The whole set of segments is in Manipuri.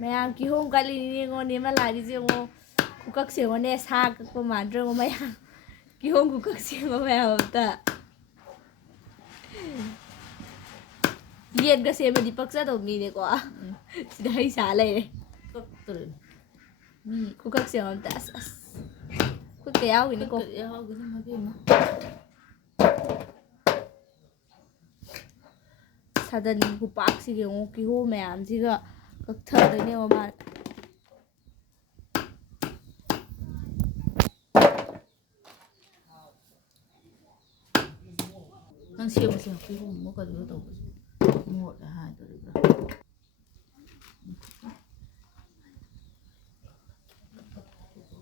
mayam kihom kalini ngone malari jengo kukak sengone sa kakko mandro mayam kihom kukak sengo mayam ta yen ga sema di paksa to mi ne ko sida hai sa lai kaktur kukak sengo ta as ku ke yaw ni ko yaw gini mabima sadan ku pak si ge ngo kihom mayam siga kak tha de ne ma nang siapa sih aku mau kau juga tahu mau dah itu juga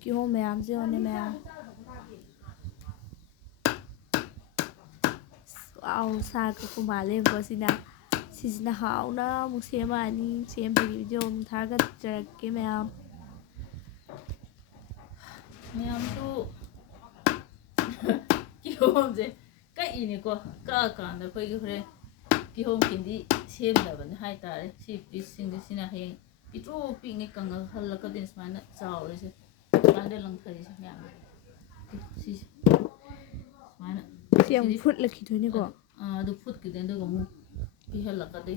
kihom mayam si one mayam wow sa kakko male ko sina hauna mu sema ani sem bi video mu thaga jarak ke mayam mayamsu kihom je cái ini ko ka da koi gi hore kihom kindi sem da ban hai tare si pising de sina he pitu ping ni kang hal ka din smana chaw re se kan de lang thari se nya si mana siam phut la khi thoi ni ko du phut ki den do mu pi hal ka de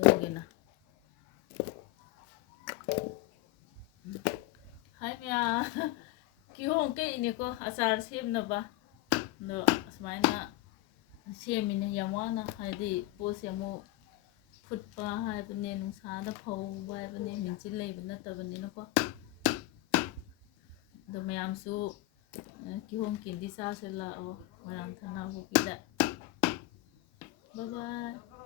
Gina. Hai mya kihom ke ini ko asar sem na ba no asmaina sem ini yamwana haidi pos yamu futpa hai bane nungsa da phau ba bane minchil lei bana ta bane na ko do mayamsu kihom kindi sa sela o marang thana bu pida bye bye